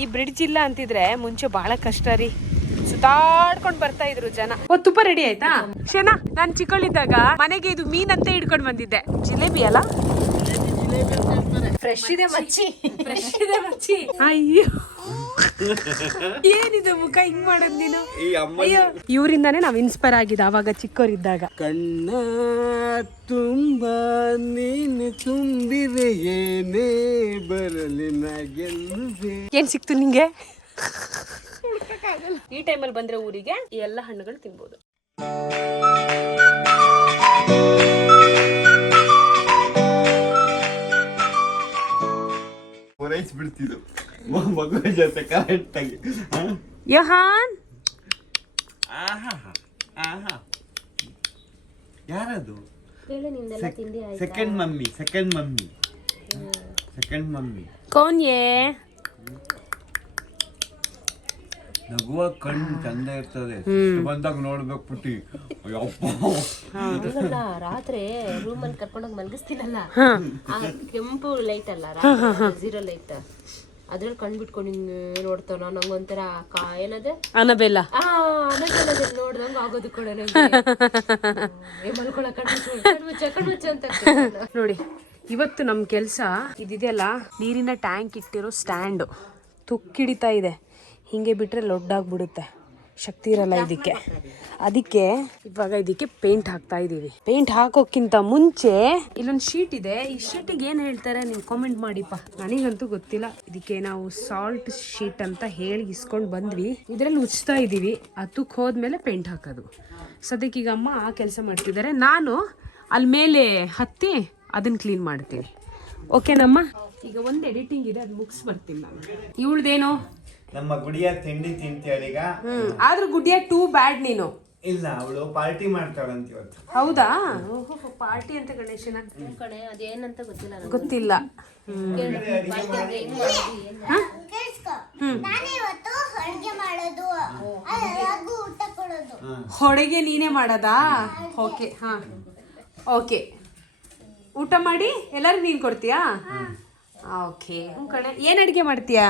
ಈ ಬ್ರಿಡ್ಜ್ ಇಲ್ಲ ಅಂತಿದ್ರೆ ಮುಂಚೆ ಬಹಳ ಕಷ್ಟ ರೀ, ಸುತ್ತಾಡ್ಕೊಂಡ್ ಬರ್ತಾ ಇದ್ರು ಜನ. ತುಪ್ಪ ರೆಡಿ ಆಯ್ತಾ ಶನಾ? ನಾನ್ ಚಿಕ್ಕಳಿದ್ದಾಗ ಮನೆಗೆ ಇದು ಮೀನ್ ಅಂತ ಹಿಡ್ಕೊಂಡ್ ಬಂದಿದ್ದೆ. ಜಿಲೇಬಿ ಅಲ್ಲ, ಫ್ರೆಶ್ ಇದೆ ಮಚ್ಚಿ, ಫ್ರೆಶ್ ಇದೆ ಮಚ್ಚಿ. ಅಯ್ಯೋ ಏನಿದೆ ಮುಖ ಹಿಂಗ್ ಮಾಡೋದ್ ನೀನು? ಅಯ್ಯೋ, ಇವರಿಂದಾನೇ ನಾವ್ ಇನ್ಸ್ಪೈರ್ ಆಗಿದ್ದ ಅವಾಗ ಚಿಕ್ಕವರಿದ್ದಾಗ. ಕಣ್ಣ ತುಂಬ ನೀನು ತುಂಬಿದೆ, ಏನೇ ಬರಲಿ ನಾ ಗೆಲ್ಲುವೆ. ಏನ್ ಸಿಕ್ತು ನಿಂಗೆ? ಈ ಟೈಮಲ್ಲಿ ಬಂದ್ರೆ ಊರಿಗೆ ಈ ಎಲ್ಲ ಹಣ್ಣುಗಳು ತಿನ್ಬೋದು. ಬಿಡ್ತಿದ್ದು ಮಗು ಜೊತೆ ಕರೆಕ್ಟ್ ಆಗಿ. ಯೋಹಾನ್ ಯಾರದು? Second mummy, second mummy, second mummy. ಕೌನ್ ಯೇ? ನಗುವ ಕಣ್ಣು ಚಂದ ಇರ್ತದೆ, ಬಂದಾಗ ನೋಡ್ಬೇಕು ಪುಟ್ಟಿ. ರಾತ್ರಿ ರೂಮಲ್ಲಿ ಕರ್ಕೊಂಡೋಗಿ ಮಲಗಿಸ್ತೀನಲ್ಲ, ಆ ಕೆಂಪು ಲೈಟ್ ಅಲ್ಲ, ಜೀರೋ ಲೈಟ್, ಅದ್ರಲ್ಲಿ ಕಣ್ ಬಿಟ್ಕೊಂಡು ಹಿಂಗೆ ನೋಡ್ತಾವ. ನಂಗೊಂಥರ ಏನದೆ ಅನಬೆಲ್ಲ ನೋಡ್ದಂಗ ಆಗೋದು ಕೂಡ ಮಲ್ಕೊಳ ಕಣ್ಮುಚ್ಚ ಅಂತ. ನೋಡಿ, ಇವತ್ತು ನಮ್ ಕೆಲ್ಸ ಇದಿದೆಯಲ್ಲ, ನೀರಿನ ಟ್ಯಾಂಕ್ ಇಟ್ಟಿರೋ ಸ್ಟ್ಯಾಂಡ್ ತುಕ್ಕಿಡಿತಾ ಇದೆ. ಹಿಂಗೆ ಬಿಟ್ರೆ ಲೊಡ್ಡಾಗ್ಬಿಡುತ್ತೆ, ಶಕ್ತಿ ಇರಲ್ಲ ಇದಕ್ಕೆ. ಅದಕ್ಕೆ ಇವಾಗ ಇದಕ್ಕೆ ಪೇಂಟ್ ಹಾಕ್ತಾ ಇದೀವಿ. ಪೇಂಟ್ ಹಾಕೋಕ್ಕಿಂತ ಮುಂಚೆ ಇಲ್ಲೊಂದು ಶೀಟ್ ಇದೆ. ಈ ಶೀಟಿಗೆ ಏನ್ ಹೇಳ್ತಾರೆ ನೀವು ಕಾಮೆಂಟ್ ಮಾಡಿಪ್ಪ, ನನಗಂತೂ ಗೊತ್ತಿಲ್ಲ. ಇದಕ್ಕೆ ನಾವು ಸಾಲ್ಟ್ ಶೀಟ್ ಅಂತ ಹೇಳಿ ಇಸ್ಕೊಂಡ್ ಬಂದ್ವಿ. ಇದ್ರಲ್ಲಿ ಉಚ್ತಾ ಇದೀವಿ, ಅದಕ್ಕೆ ಹೋದ್ಮೇಲೆ ಪೇಂಟ್ ಹಾಕೋದು. ಸದ್ಯಕ್ಕೆ ಈಗ ಅಮ್ಮ ಆ ಕೆಲಸ ಮಾಡ್ತಿದ್ದಾರೆ, ನಾನು ಅಲ್ಲಿ ಮೇಲೆ ಹತ್ತಿ ಅದನ್ನ ಕ್ಲೀನ್ ಮಾಡ್ತೀನಿ. ಓಕೆನಮ್ಮ? ಈಗ ಒಂದು ಎಡಿಟಿಂಗ್ ಇದೆ, ಅದು ಮುಗಿಸ್ ಬರ್ತೀನಿ ನಾನು. ಇವಳ್ದೇನು ನಮ್ಮ ಗುಡಿಯ ತಿಂಡಿ ತಿಂತೀಗ. ಆದ್ರೂ ಗುಡಿಯ ಟೂ ಬ್ಯಾಡ್ ನೀನು. ಇಲ್ಲ, ಅವಳು ಪಾರ್ಟಿ ಮಾಡ್ತಾಳಂತ ಇವತ್ತು. ಹೌದಾ? ಪಾರ್ಟಿ ಅಂತ ಗಣೇಶನ ಕಣೆ, ಅದೇನಂತ ಗೊತ್ತಿಲ್ಲ. ಗೊತ್ತಿಲ್ಲ. ಹೊಡೆಗೆ ನೀನೇ ಮಾಡೋದಾ? ಓಕೆ, ಹಾ ಓಕೆ. ಊಟ ಮಾಡಿ ಎಲ್ಲರಿಗೂ ನೀನ್ ಕೊಡ್ತೀಯಾ? ಓಕೆ ಕಣೆ. ಏನ್ ಅಡಿಗೆ ಮಾಡ್ತೀಯಾ?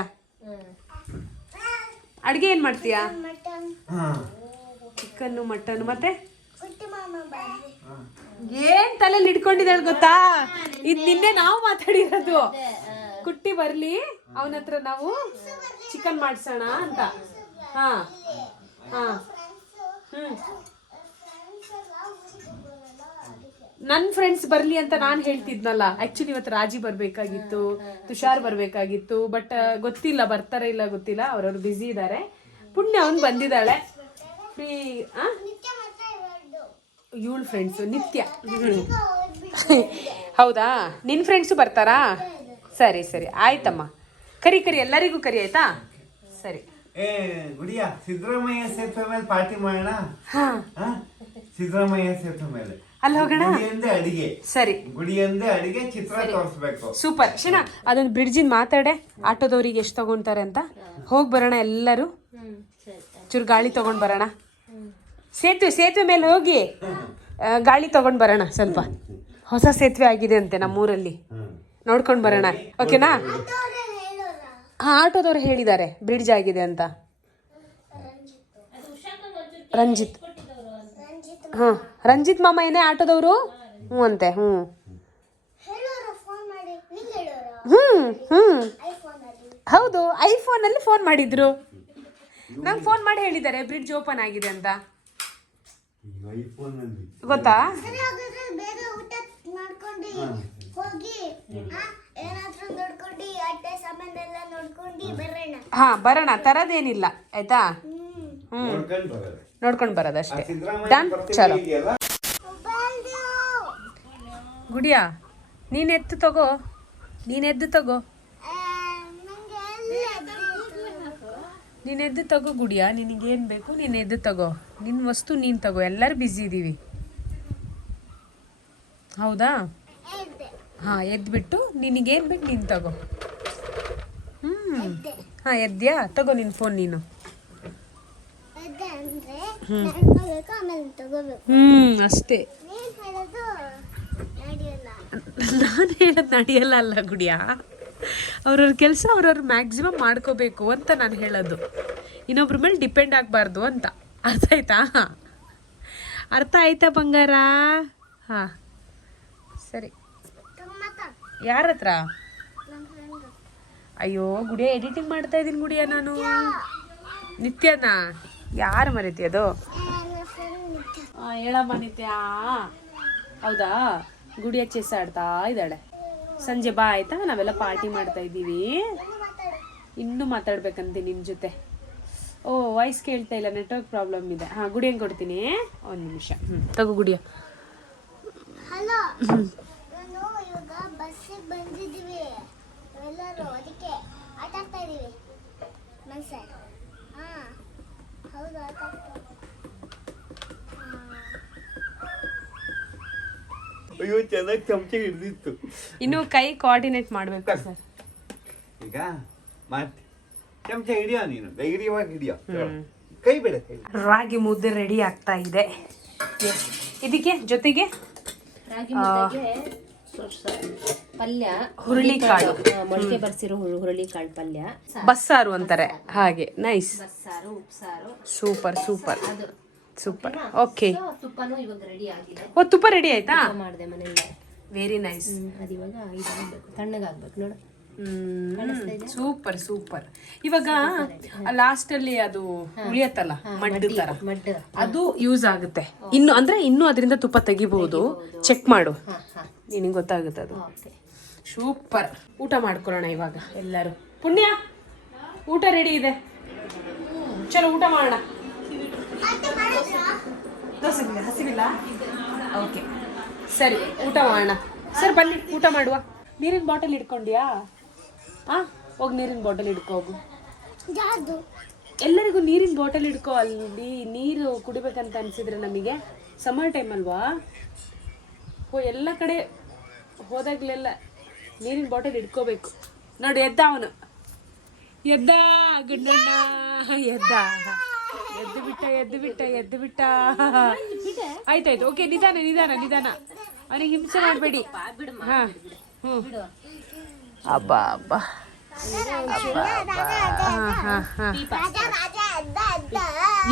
ಅಡ್ಗೆ ಏನ್ ಮಾಡ್ತೀಯಾ? ಚಿಕನ್, ಮಟನ್, ಮತ್ತೆ ಏನ್ ತಲೆಯಲ್ಲಿ ಇಟ್ಕೊಂಡಿದ್ದಾಳೆ ಗೊತ್ತಾ? ಇದ್ ನಿನ್ನೆ ನಾವು ಮಾತಾಡಿರೋದು. ಕುಟ್ಟಿ ಬರ್ಲಿ, ಅವನ ಹತ್ರ ನಾವು ಚಿಕನ್ ಮಾಡ್ಸೋಣ ಅಂತ. ಹಾ ಹಾ ನನ್ನ ಫ್ರೆಂಡ್ಸ್ ಬರ್ಲಿ ಅಂತ ನಾನು ಹೇಳ್ತಿದ್ನಲ್ಲ. ಆಕ್ಚುಲಿ ಇವತ್ತು ರಾಜಿ ಬರ್ಬೇಕಾಗಿತ್ತು, ತುಷಾರ್ ಬರ್ಬೇಕಾಗಿತ್ತು, ಬಟ್ ಗೊತ್ತಿಲ್ಲ ಬರ್ತಾರೆ ಇಲ್ಲ ಗೊತ್ತಿಲ್ಲ. ಅವ್ರವ್ರು ಬ್ಯುಸಿ ಇದ್ದಾರೆ. ಪುಣ್ಯ ಅವ್ನು ಬಂದಿದ್ದಾಳೆ. ಫ್ರೀ ಇವಳು ಫ್ರೆಂಡ್ಸು ನಿತ್ಯ. ಹೌದಾ? ನಿನ್ನ ಫ್ರೆಂಡ್ಸು ಬರ್ತಾರಾ? ಸರಿ ಸರಿ ಆಯ್ತಮ್ಮ. ಕರಿ ಎಲ್ಲರಿಗೂ ಕರಿ, ಆಯ್ತಾ? ಸರಿ. ಗುಡಿಯ ಸಿದ್ದರಾಮಯ್ಯ ಸೇತುವೆ ಮೇಲೆ ಪಾರ್ಟಿ ಮಾಡೋಣ. ಸಿದ್ದರಾಮಯ್ಯ ಸೇತುವೆ ಮೇಲೆ ಅಲ್ಲಿ ಹೋಗೋಣ. ಅಡಿಗೆ ಸರಿ, ಗುಡಿಯಂದೇ ಅಡಿಗೆ ಚಿತ್ರ ತೋರಿಸ್ಬೇಕು. ಸೂಪರ್ ಶನಾ. ಅದೊಂದು ಬ್ರಿಡ್ಜಿನ ಮಾತಾಡೆ, ಆಟೋದವ್ರಿಗೆ ಎಷ್ಟು ತಗೊಂತಾರೆ ಅಂತ. ಹೋಗಿ ಬರೋಣ ಎಲ್ಲರೂ, ಚೂರು ಗಾಳಿ ತಗೊಂಡ್ ಬರೋಣ. ಸೇತುವೆ ಮೇಲೆ ಹೋಗಿ ಗಾಳಿ ತಗೊಂಡ್ ಬರೋಣ. ಸ್ವಲ್ಪ ಹೊಸ ಸೇತುವೆ ಆಗಿದೆ ಅಂತೆ ನಮ್ಮೂರಲ್ಲಿ, ನೋಡ್ಕೊಂಡ್ ಬರೋಣ. ಓಕೆನಾ? ಹಾ, ಆಟೋದವ್ರು ಹೇಳಿದ್ದಾರೆ ಬ್ರಿಡ್ಜ್ ಆಗಿದೆ ಅಂತ. ರಂಜಿತ್, ಹಾ ರಂಜಿತ್ ಮಾಮ ಏನೇ ಆಟೋದವರು? ಹ್ಞೂ ಅಂತೆ. ಹ್ಞೂ ಹೌದು, ಐಫೋನಲ್ಲಿ ಫೋನ್ ಮಾಡಿದ್ರು. ನಂಗೆ ಫೋನ್ ಮಾಡಿ ಹೇಳಿದ್ದಾರೆ ಬ್ರಿಡ್ಜ್ ಓಪನ್ ಆಗಿದೆ ಅಂತ. ಗೊತ್ತಾ? ಹಾ ಬರೋಣ, ತರದೇನಿಲ್ಲ ಆಯ್ತಾ? ನೋಡ್ಕೊಂಡು ಬರೋದಷ್ಟೇ. ಡನ್. ಚಲೋ ಗುಡಿಯಾ, ನೀನ್ ಎದ್ದು ತಗೋ. ನೀನ್ ಎದ್ದು ತಗೋ ಗುಡಿಯಾ. ನಿನಗೇನು ಬೇಕು ನೀನು ಎದ್ದು ತಗೋ. ನಿನ್ನ ವಸ್ತು ನೀನು ತಗೋ. ಎಲ್ಲರೂ ಬ್ಯುಸಿ ಇದ್ದೀವಿ. ಹೌದಾ? ಹಾಂ, ಎದ್ಬಿಟ್ಟು ನಿನಗೇನು ಬೇಕು ನೀನು ತಗೋ. ಹಾಂ, ಎದ್ಯಾ? ತಗೋ ನಿನ್ನ ಫೋನ್ ನೀನು. ಅಷ್ಟೇ. ನಾನು ಹೇಳೋದು ನಡೆಯಲ್ಲ ಅಲ್ಲ ಗುಡಿಯಾ. ಅವ್ರವ್ರ ಕೆಲಸ ಅವ್ರವ್ರ ಮ್ಯಾಕ್ಸಿಮಮ್ ಮಾಡ್ಕೋಬೇಕು ಅಂತ ನಾನು ಹೇಳೋದು. ಇನ್ನೊಬ್ರ ಮೇಲೆ ಡಿಪೆಂಡ್ ಆಗಬಾರ್ದು ಅಂತ. ಅರ್ಥ ಆಯ್ತಾ? ಅರ್ಥ ಆಯ್ತಾ ಬಂಗಾರ? ಹಾಂ ಸರಿ. ಯಾರ ಹತ್ರ? ಅಯ್ಯೋ ಗುಡಿಯ ಎಡಿಟಿಂಗ್ ಮಾಡ್ತಾ ಇದ್ದೀನಿ ಗುಡಿಯ ನಾನು. ನಿತ್ಯನಾ? ಯಾರು ಮರಿತೀಯದು? ಹೇಳಮ್ಮ ನಿತ್ಯ. ಹೌದಾ? ಗುಡಿಯ ಚೆಸ್ ಆಡ್ತಾ ಇದ್ದಾಳೆ. ಸಂಜೆ ಬಾ ಆಯ್ತಾ, ನಾವೆಲ್ಲ ಪಾರ್ಟಿ ಮಾಡ್ತಾ ಇದ್ದೀವಿ. ಇನ್ನೂ ಮಾತಾಡ್ಬೇಕಂತೆ ನಿನ್ನ ಜೊತೆ. ಓ ವಾಯ್ಸ್ ಕೇಳ್ತಾ ಇಲ್ಲ, ನೆಟ್ವರ್ಕ್ ಪ್ರಾಬ್ಲಮ್ ಇದೆ. ಹಾಂ ಗುಡಿ ಹೆಂಗೆ ಕೊಡ್ತೀನಿ, ಒಂದು ನಿಮಿಷ. ತಗೋ ಗುಡಿಯ. ಹಲೋ, ನಾನು ಇವಾಗ ಬಸ್ಸಿಗೆ ಬಂದಿದ್ದೀವಿ ಎಲ್ಲರೂ, ಅದಕ್ಕೆ ಆಟ ಆಡ್ತಾ ಇದ್ದೀವಿ ಮನ್ಸೆ. ಹಾಂ ಹೌದು, ಆಟ ಆಡ್ತಾ. ಅಯ್ಯೋ ಚೆನ್ನಾಗಿ ಚಮಚೆ ಹಿಡಿದಿತ್ತು. ಇನ್ನು ಕೈ ಕೋಆರ್ಡಿನೇಟ್ ಮಾಡಬೇಕು ಸರ್. ಈಗ ಮಾಡ್ತಿ ಚಮಚ ಹಿಡಿಯೋ, ನೀನು ಧೈರ್ಯವಾಗಿ ಹಿಡಿಯೋ, ಕೈ ಬೇಡ ಕೈ. ರಾಗಿ ಮುದ್ದೆ ರೆಡಿ ಆಗ್ತಾ ಇದೆ. ಇದಕ್ಕೆ ಜೊತೆಗೆ ರಾಗಿ ಮುದ್ದೆಗೆ ಪಲ್ಯ, ಹುರುಳಿಕಾಳು, ಮೊಳಕೆ ಬರ್ಸಿರೋ ಹುರುಳಿಕಾಳು ಪಲ್ಯ, ಬಸ್ಸಾರು ಅಂತಾರೆ ಹಾಗೆ. ನೈಸ್. ಬಸ್ಸಾರು, ಉಪ್ಸಾರು. ಸೂಪರ್ ಸೂಪರ್ ಅದು ಸೂಪರ್. ಓಕೆ. ತುಪ್ಪನೂ ಇವಾಗ ರೆಡಿ ಆಗಿದೆ. ಓ ತುಪ್ಪ ರೆಡಿ ಆಯ್ತಾ? ಮಾಡಿದೆ ಮನೆಯಲ್ಲೇ. Very nice. ಅದು ಇವಾಗ ಇದಾಗಬೇಕು, ತಣ್ಣಗಾಗ್ಬೇಕು ನೋಡು. Super super. ಇವಾಗ ಲಾಸ್ಟ್ ಅಲ್ಲಿ ಅದು ಉಳಿಯತ್ತಲ್ಲ ಮಡ್ಡು ತರ, ಅದು ಯೂಸ್ ಆಗುತ್ತೆ. ಇನ್ನು ಅಂದ್ರೆ ಇನ್ನು ಅದರಿಂದ ತುಪ್ಪ ತೆಗಿಬಹುದು. ಚೆಕ್ ಮಾಡು, ನಿನಗೆ ಗೊತ್ತಾಗುತ್ತೆ ಅದು. ಸೂಪರ್. ಊಟ ಮಾಡ್ಕೊಳ್ಳೋಣ ಇವಾಗ ಎಲ್ಲರೂ. ಪುಣ್ಯ ಊಟ ರೆಡಿ ಇದೆ, ಚಲೋ ಊಟ ಮಾಡೋಣ. ಹಸಿವಿಲ್ಲ? ಓಕೆ ಸರಿ, ಊಟ ಮಾಡೋಣ. ಸರ್ ಬನ್ನಿ ಊಟ ಮಾಡುವ. ನೀರಿನ ಬಾಟಲ್ ಇಟ್ಕೊಂಡ್ಯಾ? ಹಾಂ ಹೋಗಿ ನೀರಿನ ಬಾಟಲ್ ಹಿಡ್ಕೋಗು. ಎಲ್ಲರಿಗೂ ನೀರಿನ ಬಾಟಲ್ ಹಿಡ್ಕೋ. ಅಲ್ಲಿ ನೀರು ಕುಡಿಬೇಕಂತ ಅನಿಸಿದ್ರೆ ನಮಗೆ ಸಮ್ಮರ್ ಟೈಮ್ ಅಲ್ವಾ, ಎಲ್ಲ ಕಡೆ ಹೋದಾಗಲೆಲ್ಲ ನೀರಿನ ಬಾಟಲ್ ಹಿಡ್ಕೋಬೇಕು. ನೋಡಿ ಎದ್ದ ಅವನು, ಎದ್ದ ಗುಂಡಣ್ಣ, ಎದ್ದ, ಎದ್ದು ಬಿಟ್ಟ ಎದ್ದು ಬಿಟ್ಟ ಎದ್ದು ಬಿಟ್ಟ. ಆಯ್ತಾಯ್ತು, ಓಕೆ. ನಿಧಾನ ನಿಧಾನ ನಿಧಾನ, ಅವನಿಗೆ ಹಿಂಸೆ ಮಾಡಬೇಡಿ. ಹಾಂ ಹ್ಞೂ. ಅಬ್ಬಾ ಅಬ್ಬಾ,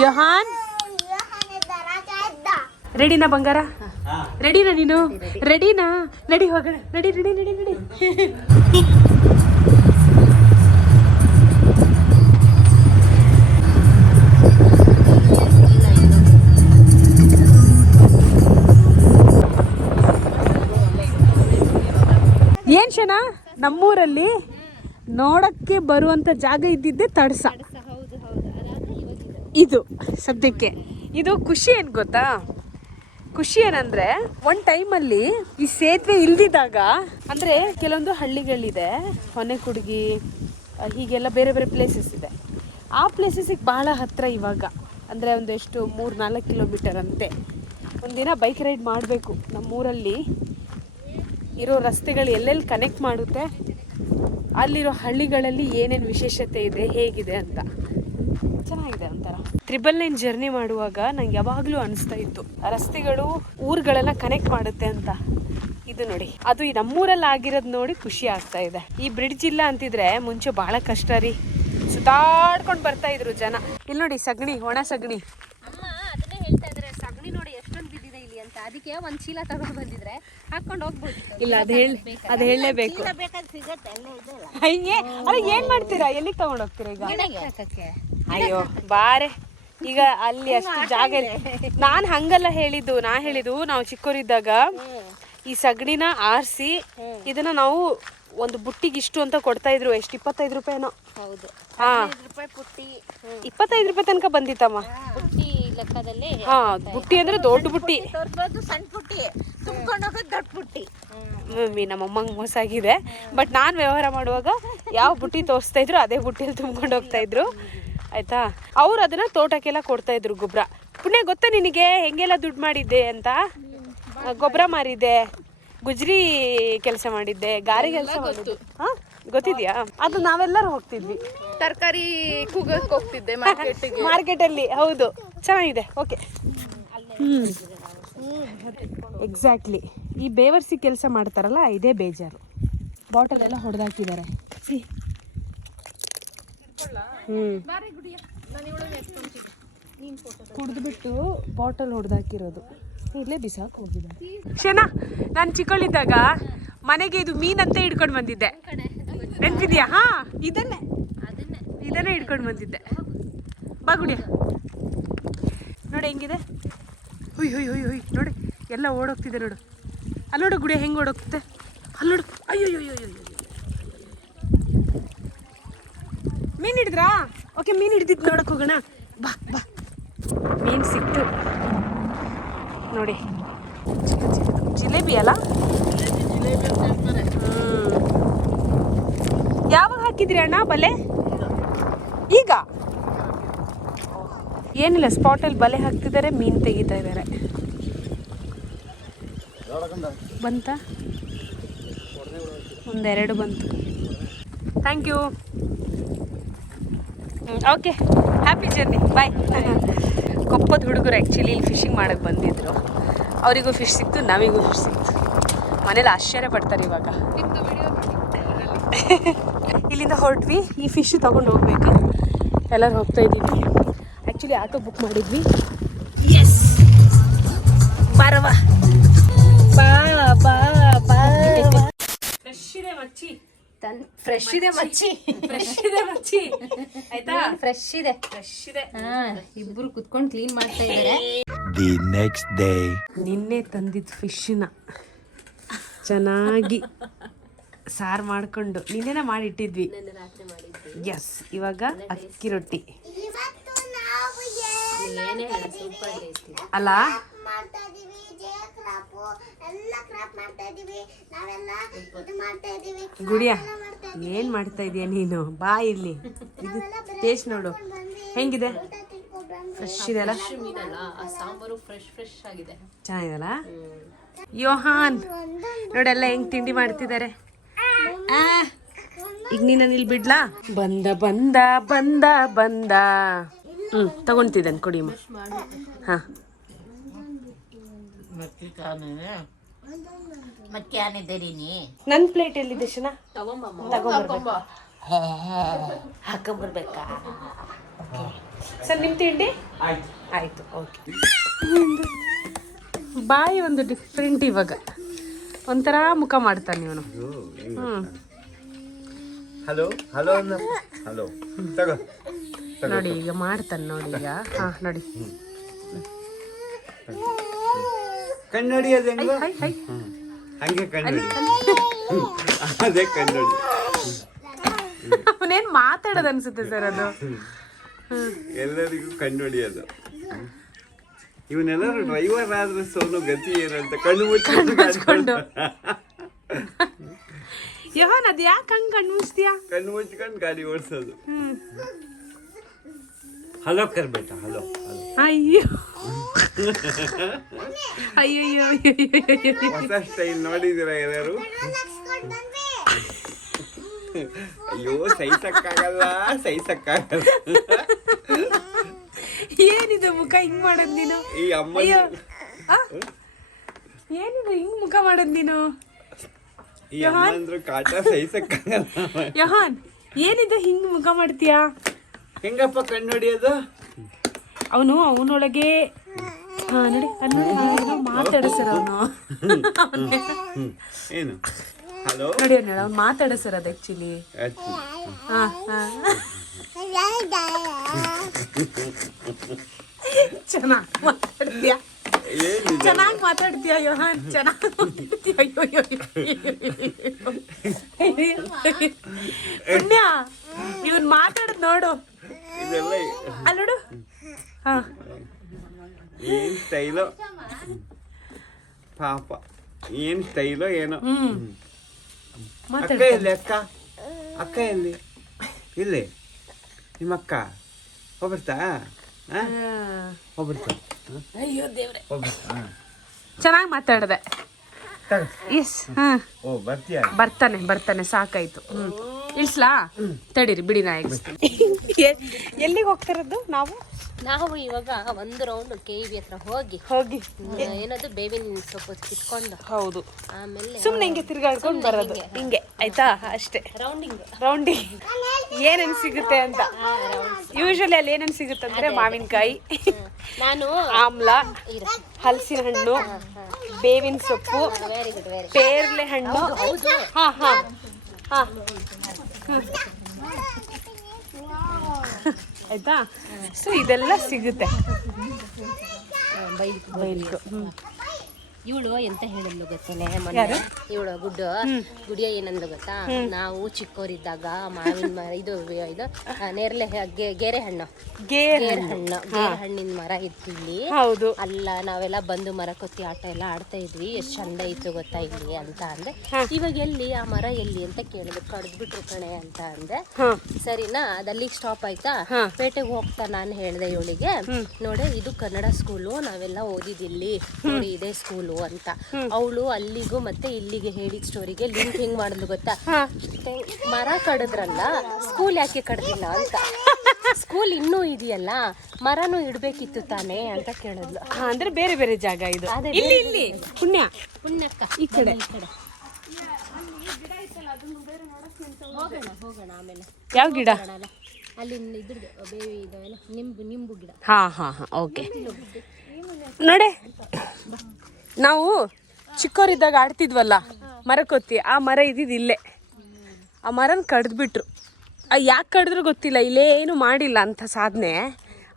ಯೋಹಾನ್ ರೆಡಿನಾ ಬಂಗಾರ? ರೆಡಿನಾ ನೀನು? ರೆಡಿನಾ? ನಡಿ ಹೋಗೋಣ, ನಡಿ ನಡಿ ನಡಿ ನಡಿ. ಏನ್ ಶನ, ನಮ್ಮೂರಲ್ಲಿ ನೋಡಕ್ಕೆ ಬರುವಂತ ಜಾಗ ಇದ್ದಿದ್ದೆ ತಡಸ. ಇದು ಸದ್ಯಕ್ಕೆ ಇದು ಖುಷಿ. ಏನ್ ಗೊತ್ತಾ ಖುಷಿ ಏನಂದ್ರೆ, ಒಂದ್ ಟೈಮಲ್ಲಿ ಈ ಸೇತುವೆ ಇಲ್ದಿದ್ದಾಗ, ಅಂದ್ರೆ ಕೆಲವೊಂದು ಹಳ್ಳಿಗಳಿದೆ, ಹೊನೆಕುಡ್ಗಿ ಹೀಗೆಲ್ಲ ಬೇರೆ ಬೇರೆ ಪ್ಲೇಸಸ್ ಇದೆ. ಆ ಪ್ಲೇಸಸ್ಗೆ ಬಹಳ ಹತ್ರ ಇವಾಗ. ಅಂದ್ರೆ ಒಂದು ಎಷ್ಟು 3-4 ಕಿಲೋಮೀಟರ್ ಅಂತೆ. ಒಂದಿನ ಬೈಕ್ ರೈಡ್ ಮಾಡಬೇಕು. ನಮ್ಮೂರಲ್ಲಿ ಇರೋ ರಸ್ತೆಗಳು ಎಲ್ಲೆಲ್ಲಿ ಕನೆಕ್ಟ್ ಮಾಡುತ್ತೆ, ಅಲ್ಲಿರೋ ಹಳ್ಳಿಗಳಲ್ಲಿ ಏನೇನು ವಿಶೇಷತೆ ಇದೆ, ಹೇಗಿದೆ ಅಂತ. ಚೆನ್ನಾಗಿದೆ ಒಂಥರ. 999 ಜರ್ನಿ ಮಾಡುವಾಗ ನಂಗೆ ಯಾವಾಗಲೂ ಅನಿಸ್ತಾ ಇತ್ತು, ರಸ್ತೆಗಳು ಊರುಗಳೆಲ್ಲ ಕನೆಕ್ಟ್ ಮಾಡುತ್ತೆ ಅಂತ. ಇದು ನೋಡಿ, ಅದು ಈ ನಮ್ಮೂರಲ್ಲಿ ಆಗಿರೋದು ನೋಡಿ ಖುಷಿ ಆಗ್ತಾ ಇದೆ. ಈ ಬ್ರಿಡ್ಜ್ ಇಲ್ಲ ಅಂತಿದ್ರೆ ಮುಂಚೆ ಬಹಳ ಕಷ್ಟ ರೀ, ಸುತ್ತಾಡ್ಕೊಂಡು ಬರ್ತಾ ಇದ್ರು ಜನ. ಇಲ್ಲಿ ನೋಡಿ ಸಗಣಿ, ಒಣ ಸಗಣಿ. ಅಮ್ಮ ಅದನ್ನೇ ಹೇಳ್ತಾ ಇದ್ರೆ, ಸಗಣಿ ನೋಡಿ ಎಷ್ಟೊಂದು ಬಿದ್ದಿದೆ ಇಲ್ಲಿ ಅಂತ. ಅದಕ್ಕೆ ಒಂದು ಚೀಲ ತಗೊಂಡು ಬಂದಿದ್ರೆ ಹಾಕೊಂಡು ಹೋಗ್ಬೋದು. ಇಲ್ಲ ಅದು ಹೇಳಲೇಬೇಕು. ಅಯ್ಯೇ, ಅಲ್ಲ ಏನ್ ಮಾಡ್ತೀರಾ? ಎಲ್ಲಿಗೆ ತಗೊಂಡು ಹೋಗ್ತೀರಾ ಈಗ? ಅಯ್ಯೋ ಬಾರೆ, ಈಗ ಅಲ್ಲಿ ಅಷ್ಟು ಜಾಗ ಇಲ್ಲ. ನಾನು ಹಂಗಲ್ಲ ಹೇಳಿದ್ದು, ನಾವು ಚಿಕ್ಕವರಿದ್ದಾಗ ಈ ಸಗಣಿನ ಆರಿಸಿ ಇದನ್ನ ನಾವು ಒಂದು ಬುಟ್ಟಿಗೆ ಇಷ್ಟು ಅಂತ ಕೊಡ್ತಾ ಇದ್ರು. ಎಷ್ಟು 25 ರೂಪಾಯಿನೋ? ಹೌದು. ಹಾ, 25 ರೂಪಾಯಿ ತನಕ ಬಂದಿತ್ತಮ್ಮ ಬುಟ್ಟಿ ಲೆಕ್ಕದಲ್ಲಿ. ಹಾ, ಬುಟ್ಟಿ ಅಂದ್ರೆ ದೊಡ್ಡ ಬುಟ್ಟಿ, ಸಣ್ಣ ಬುಟ್ಟಿ ತುಂಬ್ಕೊಂಡು ಹೋಗೋದು ದೊಡ್ಡ ಬುಟ್ಟಿ. ಮಮ್ಮಿ ನಮ್ಮಮ್ಮಂಗೆ ಮೋಸ ಆಗಿದೆ. ಬಟ್ ನಾನು ವ್ಯವಹಾರ ಮಾಡುವಾಗ ಯಾವ ಬುಟ್ಟಿ ತೋರಿಸ್ತಾ ಇದ್ರು ಅದೇ ಬುಟ್ಟಿಯಲ್ಲಿ ತುಂಬ್ಕೊಂಡು ಹೋಗ್ತಾ ಇದ್ರು. ಆಯ್ತಾ? ಅವ್ರು ಅದನ್ನ ತೋಟಕ್ಕೆಲ್ಲ ಕೊಡ್ತಾ ಇದ್ರು ಗೊಬ್ಬರ. ಪುಣ್ಯ ಗೊತ್ತಾ ನಿನಗೆ ಹೆಂಗೆಲ್ಲ ದುಡ್ಡು ಮಾಡಿದ್ದೆ ಅಂತ? ಗೊಬ್ಬರ ಮಾರಿದ್ದೆ, ಗುಜ್ರಿ ಕೆಲಸ ಮಾಡಿದ್ದೆ, ಗಾರೆ ಕೆಲಸ ಮಾಡಿದ್ದೆ. ಹಾ ಗೊತ್ತಿದ್ಯಾ? ಅದು ನಾವೆಲ್ಲರೂ ಹೋಗ್ತಿದ್ವಿ, ತರಕಾರಿ ಕೂಗಕ್ಕೆ ಹೋಗ್ತಿದ್ದೆ ಮಾರ್ಕೆಟಲ್ಲಿ. ಹೌದು, ಚೆನ್ನಾಗಿದೆ. ಓಕೆ. ಎಕ್ಸಾಕ್ಟ್ಲಿ. ಈ ಬೇವರ್ಸಿ ಕೆಲಸ ಮಾಡ್ತಾರಲ್ಲ, ಇದೇ ಬೇಜಾರು. ಬಾಟಲ್ ಎಲ್ಲ ಹೊಡೆದಾಕಿದ್ದಾರೆ. ಕುಡಿದ್ಬಿಟ್ಟು ಬಾಟಲ್ ಹೊಡೆದಾಕಿರೋದು ಇಲ್ಲೇ ಬಿಸಾಕ್ ಹೋಗಿದ್ದಾರೆ. ಶನಾ, ನಾನು ಚಿಕ್ಕಳಿದ್ದಾಗ ಮನೆಗೆ ಇದು ಮೀನಂತೆ ಹಿಡ್ಕೊಂಡು ಬಂದಿದ್ದೆ, ನೆನ್ಪಿದ್ಯಾ? ಹಾ, ಇದನ್ನೇ ಹಿಡ್ಕೊಂಡು ಬಂದಿದ್ದೆ. ಬಾ ಗುಡಿಯ, ನೋಡಿ ಹೆಂಗಿದೆ. ಹುಯ್ ಹುಯ್ ಹುಯ್ ಹುಯ್ ನೋಡಿ, ಎಲ್ಲ ಓಡೋಗ್ತಿದೆ ನೋಡು. ಅಲ್ಲಿ ನೋಡು ಗುಡಿಯ ಹೆಂಗೆ ಓಡೋಗ್ತಿದೆ, ಅಲ್ಲಿ ನೋಡು. ಅಯ್ಯೋ ಅಯ್ಯೋ ಅಯ್ಯೋ, ಮೀನು ಹಿಡಿದ್ರಾ? ಓಕೆ, ಮೀನು ಹಿಡಿದಿದ್ದು ನೋಡಕ್ಕೆ ಹೋಗೋಣ. ಬಾ ಬಾ, ಮೀನು ಸಿಕ್ತು ನೋಡಿ. ಜಿಲೇಬಿ ಅಲ್ಲ? ಯಾವಾಗ ಹಾಕಿದ್ರಿ ಅಣ್ಣ ಬಲೆ? ಈಗ ಏನಿಲ್ಲ, ಸ್ಪಾಟಲ್ಲಿ ಬಲೆ ಹಾಕ್ತಿದ್ದಾರೆ, ಮೀನು ತೆಗಿತಾ ಇದ್ದಾರೆ. ಬಂತ? ಒಂದೆರಡು ಬಂತು. Thank you. Okay, happy journey, bye. ಕೊಪ್ಪದ ಹುಡುಗರು ಆ್ಯಕ್ಚುಲಿ ಇಲ್ಲಿ ಫಿಶಿಂಗ್ ಮಾಡೋಕ್ಕೆ ಬಂದಿದ್ರು. ಅವರಿಗೂ ಫಿಶ್ ಸಿಕ್ತು, ನಮಗೂ ಫಿಶ್ ಸಿಕ್ತು. ಮನೇಲಿ ಆಶ್ಚರ್ಯ ಪಡ್ತಾರೆ ಇವಾಗ. ಇಲ್ಲಿಂದ ಹೊರಟ್ವಿ, ಈ ಫಿಶ್ ತೊಗೊಂಡು ಹೋಗ್ಬೇಕು. ಎಲ್ಲರೂ ಹೋಗ್ತಾ ಇದ್ದೀವಿ. ಆ್ಯಕ್ಚುಲಿ ಆಟೋ ಬುಕ್ ಮಾಡಿದ್ವಿ. ಎಸ್, ಬಾರವ, ಬಾ ಬಾ ಬಾ. ಫ್ರೆಶ್ ಇದೆ ಮಚ್ಚಿ, ಫ್ರೆಶ್ ಇದೆ ಮಚ್ಚಿ, ಆಯ್ತಾ? ಫ್ರೆಶ್ ಇದೆ. ಇಬ್ರು ಕುತ್ಕೊಂಡು ಕ್ಲೀನ್ ಮಾಡ್ತಾ ಇದ್ದಾರೆ. ದಿ ನೆಕ್ಸ್ಟ್ ಡೇ ನಿನ್ನೆ ತಂದಿದ್ದ ಫಿಶ್ನ ಚೆನ್ನಾಗಿ ಸಾರು ಮಾಡಿಕೊಂಡು ನಿನ್ನೆನ ಮಾಡಿಟ್ಟಿದ್ವಿ. ರಾತ್ರಿ ಮಾಡಿದ್ವಿ. ಎಸ್, ಇವಾಗ ಅಕ್ಕಿ ರೊಟ್ಟಿ ಇವತ್ತು ನಾವು ಏನೇ ಹೇಳ, ಸೂಪರ್ ಟೇಸ್ಟಿ ಅಲ್ಲ? ಮಾಡ್ತಾ ಇದೀವಿ, ಜಯ ಕ್ರಾಪ್ ಎಲ್ಲ ಕ್ರಾಪ್ ಮಾಡ್ತಾ ಇದೀವಿ. ನಾವೆಲ್ಲ ಇದು ಮಾಡ್ತಾ ಇದೀವಿ. ಗುಡಿಯ, ಏನ್ ಮಾಡ್ತಾ ಇದೀಯ ನೀನು? ಬಾ ಇಲ್ಲಿ, ಇದು ಟೇಸ್ಟ್ ನೋಡು ಹೆಂಗಿದೆ. ಫ್ರೆಶ್ ಇದೆ ಅಲ್ಲ? ಮೀನಲ್ಲ, ಆ ಸಾಂಬಾರು ಫ್ರೆಶ್ ಆಗಿದೆ. ಚೆನ್ನಾಗಿದಲ್ಲ? ಯೋಹಾನ್ ನೋಡೆಲ್ಲ ಹೆಂಗ್ ತಿಂಡಿ ಮಾಡ್ತಿದ್ದಾರೆ. ಈಗ ನೀನು ಇಲ್ಲಿ ಬಿಡ್ಲಾ? ಬಂದ ಬಂದ ಬಂದ ಬಂದ. ತಗೊಂತಿದ್ದೇನೆ, ಕೊಡಿಮ್ಮ. ಹಾ, ನನ್ನ ಪ್ಲೇಟ್ ಎಲ್ಲಿದೆ ಶನಾ? ಹಾಕೊಂಬರ್ಬೇಕಾ? ಸರ್, ನಿಮ್ಮ ತಿಂಡಿ ಆಯ್ತು. ಓಕೆ, ಬಾಯಿ ಒಂದು ಡಿಫ್ರೆಂಟ್. ಇವಾಗ ಒಂಥರ ಮುಖ ಮಾಡ್ತಾನೆ ಇವನು. ಹಲೋ ಹಲೋ ಹಲೋ, ತಗೋ ನೋಡಿ ಈಗ ಮಾಡ್ತಾನೆ ನೋಡಿ. ಈಗ ಹಾ ನೋಡಿ, ಕನ್ನಡಿ ಅದ ಹೆಂಗ ಹೈ ಹೈ. ಹಂಗೆ ಕನ್ನಡಿ, ಅದೇ ಕನ್ನಡಿ. ಅವನೇನು ಮಾತಾಡೋದು ಅನ್ಸುತ್ತೆ ಸರ್ ಅದು. ಎಲ್ಲರಿಗೂ ಕನ್ನಡಿ ಅದು. ಇವನೆಲ್ಲರೂ ಡ್ರೈವರ್ ಆದ್ರೆ ಸೋನು ಗತಿ ಏನಂತ ಕಣ್ಣು ಮುಚ್ಕೊಂಡು ಯೋಹಾನ್, ಅದು ಯಾಕೆ ಹಂಗೆ ಕಣ್ಣು ಮುಚ್ತೀಯಾ? ಕಣ್ಣು ಮುಚ್ಕೊಂಡು ಗಾಡಿ ಓಡಿಸೋದು. Hello ಕರ್ಬೇಟ, hello. ಅಯ್ಯೋ ಅಯ್ಯೋ, ಹೊಸ ಸ್ಟೈಲ್ ನೋಡಿದಿರ ಎಲ್ಲರೂ? ಅಯ್ಯೋ, ಸಹಿಸಕ್ಕಾಗಲ್ಲ. ಏನಿದು ಮುಖ ಹಿಂಗ್ ಮಾಡೋದ್ ನೀನು? ಈ ಅಮ್ಮ, ಏನಿದು ಹಿಂಗ್ ಮುಖ ಮಾಡೋದ್ ನೀನು? ಈ ಅಮ್ಮ ಅಂದ್ರು ಕಾಟ ಸಹಿಸಕ್ಕಾಗಲ್ಲ. ಯೋಹಾನ್, ಏನಿದು ಹಿಂಗ್ ಮುಖ ಮಾಡ್ತೀಯಾ? ಹೆಂಗಪ್ಪ ಕಣ್ಣು ಹೊಡಿಯೋದು? ಅವನೊಳಗೆ ನೋಡಿ, ಅಲ್ಲಿ ಮಾತಾಡಿಸರ ಅವನು. ಏನು ಹಲೋ ನೋಡಿ ಅವ್ನು ಮಾತಾಡಿಸರ ಅದು ಆಕ್ಚುಲಿ. ಚೆನ್ನಾಗಿ ಮಾತಾಡ್ತೀಯಾ, ಚೆನ್ನಾಗಿ ಮಾತಾಡ್ತೀಯಾ ಯೋಹಾನ್, ಚೆನ್ನಾಗಿ ಮಾತಾಡ್ತೀಯ. ಪುಣ್ಯ, ಇವನ್ ಮಾತಾಡದ್ ನೋಡು, ಇದೆಲ್ಲ ಅಲ್ಲಿ ನೋಡು. ಹಾ, ಏನ್ ಸ್ಟೈಲೋ ಪಾಪ, ಏನ್ ಸ್ಟೈಲೋ ಏನೋ. ಅಕ್ಕ ಎಲ್ಲಿ? ಅಕ್ಕ ಎಲ್ಲಿ? ಇಲ್ಲಿ ನಿಮ್ಮ ಅಕ್ಕ ಹೋಗ್ಬರ್ತಾ? ಹೋಗ್ಬರ್ತಾ? ಅಯ್ಯೋ ದೇವ್ರೆ, ಚೆನ್ನಾಗಿ ಮಾತಾಡದೆ. ಎಸ್, ಹಾ, ಬರ್ತಾನೆ. ಸಾಕಾಯ್ತು. ಇಳಿಸ್ಲಾ? ತಡೀರಿ ಬಿಡಿ, ನಾ ಎಲ್ಲಿಗೆ ಹೋಗ್ತಿರೋದು ನಾವು? ನಾವು ಇವಾಗ ಒಂದು ರೌಂಡ್ KEB ಹತ್ರ ಹೋಗಿ ಏನದು ಬೇವಿನ ಸೊಪ್ಪು ಕಿತ್ಕೊಂಡು ಹೌದು ಆಮೇಲೆ ಸುಮ್ಮನೆ ಹಿಂಗೆ ತಿರ್ಗಾಡ್ಕೊಂಡು ಬರೋದು ಹಿಂಗೆ ಆಯ್ತಾ ಅಷ್ಟೇ ರೌಂಡಿಂಗ್ ಏನೇನು ಸಿಗುತ್ತೆ ಅಂತ ಯೂಶಲಿ ಅಲ್ಲಿ ಏನೇನು ಸಿಗುತ್ತೆ ಅಂದ್ರೆ ಮಾವಿನಕಾಯಿ ನಾನು ಆಮ್ಲ ಹಲಸಿನ ಹಣ್ಣು ಬೇವಿನ ಸೊಪ್ಪು ಪೇರ್ಲೆ ಹಣ್ಣು ಹಾ ಹಾ ಹಾ ಆಯ್ತಾ ಸೊ ಇದೆಲ್ಲ ಸಿಗುತ್ತೆ ಬೈಲ್ಕು ಇವಳು ಎಂತ ಹೇಳಿದ್ಲು ಗೊತ್ತೇನೆ ಇವಳು ಗುಡಿಯ ಏನಂದ್ಲು ಗೊತ್ತಾ, ನಾವು ಚಿಕ್ಕವರಿದ್ದಾಗ ಮಾವಿನ ಮರ ಇದು ನೇರಳೆ ಗೇರೆ ಹಣ್ಣಿನ ಮರ ಇತ್ತು ಇಲ್ಲಿ. ಹೌದು, ಅಲ್ಲ ನಾವೆಲ್ಲ ಬಂದು ಮರ ಕೊತ್ತಿ ಆಟ ಎಲ್ಲ ಆಡ್ತಾ ಇದ್ವಿ, ಎಷ್ಟ್ ಚಂದ ಇತ್ತು ಗೊತ್ತಾ ಇಲ್ಲಿ ಅಂತ ಅಂದೆ. ಇವಾಗ ಎಲ್ಲಿ ಆ ಮರ ಎಲ್ಲಿ ಅಂತ ಕೇಳಿದ್ರು, ಕಡ್ದ್ಬಿಟ್ರು ಕಣೆ ಅಂತ ಅಂದೆ. ಸರಿನಾ, ಅದಲ್ಲಿಗೆ ಸ್ಟಾಪ್ ಆಯ್ತಾ. ಪೇಟೆಗೆ ಹೋಗ್ತಾ ನಾನು ಹೇಳ್ದೆ ಇವಳಿಗೆ, ನೋಡಿ ಇದು ಕನ್ನಡ ಸ್ಕೂಲು, ನಾವೆಲ್ಲ ಓದಿದಿಲ್ಲಿ, ನೋಡಿ ಇದೇ ಸ್ಕೂಲು ಅಂತ. ಅವಳು ಅಲ್ಲಿಗೂ ಮತ್ತೆ ಇಲ್ಲಿಗೆ ಹೇಳಿದ ಸ್ಟೋರಿಗೆ ಲಿಂಕ್ ಹೆಂಗ್ ಮಾಡಿದ್ಲು ಗೊತ್ತಾ, ಮರ ಕಡಿದ್ರಲ್ಲ ಸ್ಕೂಲ್ ಯಾಕೆ ಕಡ್ದಿಲ್ಲ ಅಂತ. ಸ್ಕೂಲ್ ಇನ್ನೂ ಇದೆಯಲ್ಲ, ಮರನೂ ಇಡ್ಬೇಕಿತ್ತು ತಾನೇ ಅಂತ ಕೇಳಿದ್ಲು. ಅಂದ್ರೆ ಬೇರೆ ಬೇರೆ ಜಾಗ ಇದು. ಇಲ್ಲಿ ಪುಣ್ಯಕ್ಕ ಈ ಕಡೆ ಹೋಗೋಣ ಆಮೇಲೆ. ಯಾವ ಗಿಡ? ಅಲ್ಲಿ ಇದ್ರದ್ದು ಬೇವಿ ನಿಂಬು ಗಿಡ. ಹಾ ಹಾ ಹಾ ಓಕೆ. ನೋಡಿ, ನಾವು ಚಿಕ್ಕವರಿದ್ದಾಗ ಆಡ್ತಿದ್ವಲ್ಲ ಮರಕ್ಕೊತ್ತಿ, ಆ ಮರ ಇದ್ದಿದ್ದು ಇಲ್ಲೇ. ಆ ಮರನ ಕಡ್ದ್ಬಿಟ್ರು. ಯಾಕೆ ಕಡಿದ್ರು ಗೊತ್ತಿಲ್ಲ, ಇಲ್ಲೇನು ಮಾಡಿಲ್ಲ ಅಂತ ಸಾಧನೆ,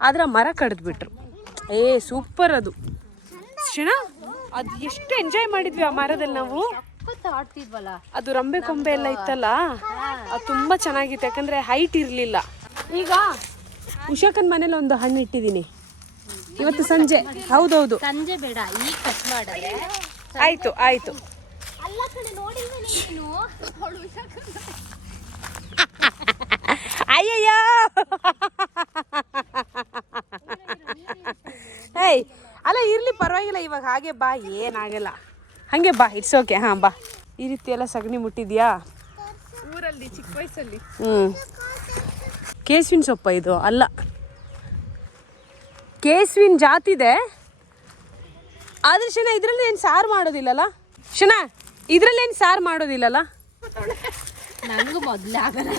ಆದ್ರೆ ಆ ಮರ ಕಡ್ದ್ಬಿಟ್ರು. ಸೂಪರ್ ಅದು ಕ್ಷಣ. ಅದು ಎಷ್ಟು ಎಂಜಾಯ್ ಮಾಡಿದ್ವಿ ಆ ಮರದಲ್ಲಿ ನಾವು. ಆಡ್ತಿದ್ವಲ್ಲ, ಅದು ರಂಬೆ ಕೊಂಬೆ ಎಲ್ಲ ಇತ್ತಲ್ಲ, ಅದು ತುಂಬಾ ಚೆನ್ನಾಗಿತ್ತು. ಯಾಕಂದ್ರೆ ಹೈಟ್ ಇರ್ಲಿಲ್ಲ. ಈಗ ಉಷಾಕನ್ ಮನೇಲಿ ಒಂದು ಹಣ್ಣು ಇಟ್ಟಿದ್ದೀನಿ ಇವತ್ತು ಸಂಜೆ. ಹೌದೌದು, ಸಂಜೆ ಬೇಡ, ಈಗ ಕಟ್ ಮಾಡಿದ್ರೆ ಆಯ್ತು ಆಯ್ತು. ಅಲ್ಲ ಕಡೆ ನೋಡಿಲ್ವೇ ನೀನು? ಅಯ್ಯಯ್ಯೋ ಏಯ್ ಅಲ್ಲ ಇರ್ಲಿ ಪರವಾಗಿಲ್ಲ, ಇವಾಗ ಹಾಗೆ ಬಾ, ಏನಾಗಲ್ಲ, ಹಂಗೆ ಬಾ, ಇಟ್ಸ್ ಓಕೆ. ಹಾ ಬಾ. ಈ ರೀತಿ ಎಲ್ಲ ಸಗಣಿ ಮುಟ್ಟಿದ್ಯಾ ಊರಲ್ಲಿ ಚಿಕ್ಕ ವಯಸ್ಸಲ್ಲಿ? ಕೇಸುವಿನ ಸೊಪ್ಪ ಇದು? ಅಲ್ಲ, ಕೇಸುವಿನ ಜಾತಿದೆ. ಆದ್ರೆ ಶನ ಇದ್ರಲ್ಲಿ ಏನು ಸಾರು ಮಾಡೋದಿಲ್ಲಲ್ಲ ಶನ, ಇದ್ರಲ್ಲಿ ಏನು ಸಾರು ಮಾಡೋದಿಲ್ಲಲ್ಲ. ನಂಗೂ ಮೊದ್ಲೇ ಆಗಲ್ಲ.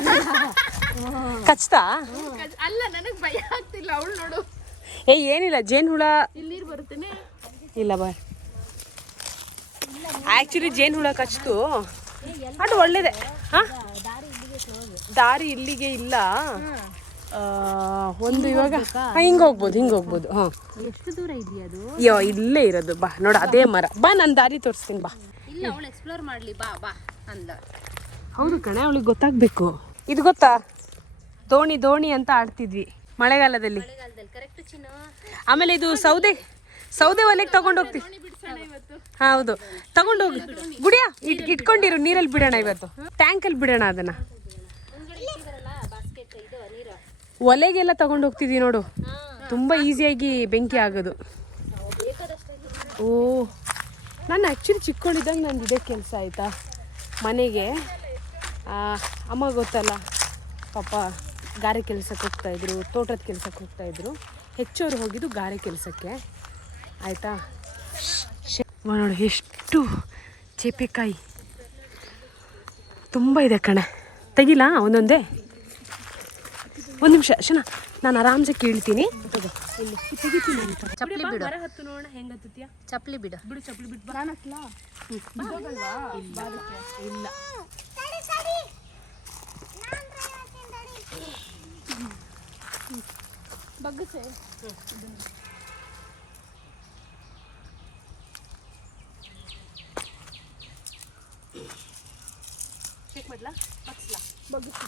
ಕಚ್ತಾ? ಅಲ್ಲ, ನನಗೆ ಭಯ ಆಗ್ತಿಲ್ಲ. ಅವಳು ನೋಡು, ಏನಿಲ್ಲ, ಜೇನು ಹುಳ ಇಲ್ಲಿ ಬರುತ್ತೇನೆ. ಇಲ್ಲ ಬಾ, ಆಕ್ಚುಲಿ ಜೇನು ಹುಳ ಕಚ್ತು, ಅದು ಒಳ್ಳೇದೆ. ಹಾ, ದಾರಿ ಇಲ್ಲಿಗೆ ಇಲ್ಲ. ಒಂದು ಇವಾಗ ಹಿಂಗೆ ಹೋಗ್ಬೋದು. ಹಾ, ಎಷ್ಟು ದೂರ ಇದೆಯಾ ಅದು? ಅಯ್ಯೋ ಇಲ್ಲೇ ಇರೋದು. ಬಾ ನೋಡು, ಅದೇ ಮರ. ಬಾ, ನಾನು ದಾರಿ ತೋರಿಸ್ತೀನಿ ಬಾ. ಇಲ್ಲ, ಅವಳು ಎಕ್ಸ್ಪ್ಲೋರ್ ಮಾಡ್ಲಿ, ಬಾ ಬಾ ಅಂದ. ಹೌದು ಕಣೆ, ಅವಳಿಗೆ ಗೊತ್ತಾಗ್ಬೇಕು. ಇದು ಗೊತ್ತಾ, ದೋಣಿ ಅಂತ ಆಡ್ತಿದ್ವಿ ಮಳೆಗಾಲದಲ್ಲಿ. ಕರೆಕ್ಟ್ ಚಿನ್ನ. ಆಮೇಲೆ ಇದು ಸೌದೆ ಒಲೆಗೆ ತಗೊಂಡು ಹೋಗ್ತೀವಿ. ಹೌದು, ತಗೊಂಡೋಗಿ ಗುಡಿಯ ಇಟ್ಕೊಂಡಿರು, ನೀರಲ್ಲಿ ಬಿಡೋಣ ಇವತ್ತು. ಟ್ಯಾಂಕಲ್ಲಿ ಬಿಡೋಣ ಅದನ್ನ. ಒಲೆಗೆಲ್ಲ ತಗೊಂಡು ಹೋಗ್ತಿದ್ವಿ ನೋಡು, ತುಂಬ ಈಸಿಯಾಗಿ ಬೆಂಕಿ ಆಗೋದು. ಓ, ನಾನು ಆ್ಯಕ್ಚುಲಿ ಚಿಕ್ಕೊಂಡಿದ್ದಾಗ ನಂದು ಇದೇ ಕೆಲಸ ಆಯಿತಾ. ಮನೆಗೆ ಅಮ್ಮ ಗೊತ್ತಲ್ಲ, ಪಾಪ ಗಾರೆ ಕೆಲಸಕ್ಕೆ ಹೋಗ್ತಾಯಿದ್ರು, ತೋಟದ ಕೆಲಸಕ್ಕೆ ಹೋಗ್ತಾಯಿದ್ರು. ಹೆಚ್ಚೋರು ಹೋಗಿದ್ದು ಗಾರೆ ಕೆಲಸಕ್ಕೆ ಆಯಿತಾ. ನೋಡಿ ಎಷ್ಟು ಚೇಪೆಕಾಯಿ ತುಂಬ ಇದೆ ಕಣೆ. ತೆಗಿಲ್ಲ ಒಂದೊಂದೇ? ಒಂದು ನಿಮಿಷ ಶನ, ನಾನು ಆರಾಮ್ಸೆ ಕೇಳ್ತೀನಿ. ಇಲ್ಲಿ ತೆಗಿತೀನಿ. ಚಪ್ಪಲಿ ಬಿಡು, ಮರ ಹತ್ತು ನೋಡೋಣ ಹೆಂಗೆ ಹತ್ತುತ್ತೀಯ. ಚಪ್ಪಲಿ ಬಿಡು. ಚಪ್ಪಲಿ ಬಿಟ್ಟು ನಾನು ಹಾಕ್ಲ? ಇಲ್ಲ. ಬಗ್ಗಸೆ ಚೆಕ್ ಮಾಡ್ಲಾ, ಬಗ್ಸ್ಲಾ? ಬಗ್ಗಸೆ.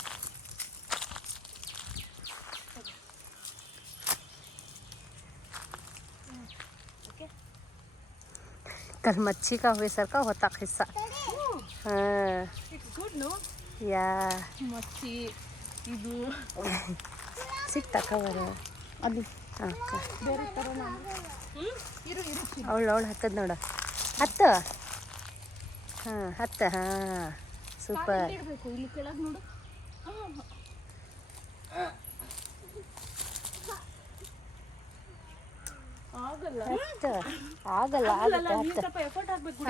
कल मच्छी का हुए सर का होता किस्सा. It's good, no? ಯಾ ಮಚ್ಚಿ ಇದು ಸಿಕ್ತಾ ಕವರ್ ಅದು ಬೇರೆ ಥರ. ಅವಳು ಹತ್ತದ ನೋಡ, ಹತ್ತ. ಹಾಂ, ಸೂಪರ್. ಇಡಬೇಕು ಇಲ್ಲಿ ಕೆಳಗೆ ನೋಡು. ಆಗಲ್ಲ ಆಗುತ್ತೆ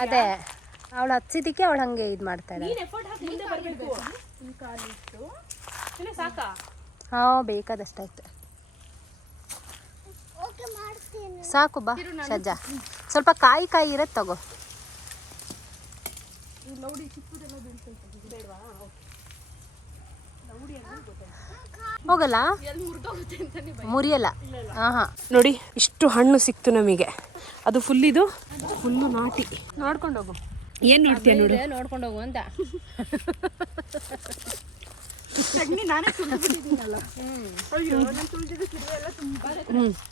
ಅದೇ ಅವಳು ಹಚ್ಚಿದ್ದಕ್ಕೆ ಅವಳು ಹಂಗೆ ಇದು ಮಾಡ್ತಾಳೆ. ಸಾಕಾ? ಹಾ ಬೇಕಾದಷ್ಟಾಯ್ತು. ಓಕೆ ಮಾಡ್ತೀನಿ. ಸಾಕು ಬಾ ಸಜ್ಜಾ, ಸ್ವಲ್ಪ ಕಾಯಿ ಇರತ್ತೆ ತಗೋ. ಹೋಗಲ್ಲ ಮುರಿಯಲ್ಲ. ಹಾ ನೋಡಿ ಇಷ್ಟು ಹಣ್ಣು ಸಿಕ್ತು ನಮಗೆ. ಅದು ಫುಲ್ಲು ನಾಟಿ. ನೋಡ್ಕೊಂಡು ಹೋಗು. ಏನ್ ನೋಡ್ತೀಯ ನೋಡು. ನೋಡ್ಕೊಂಡು ಹೋಗು ಅಂತ.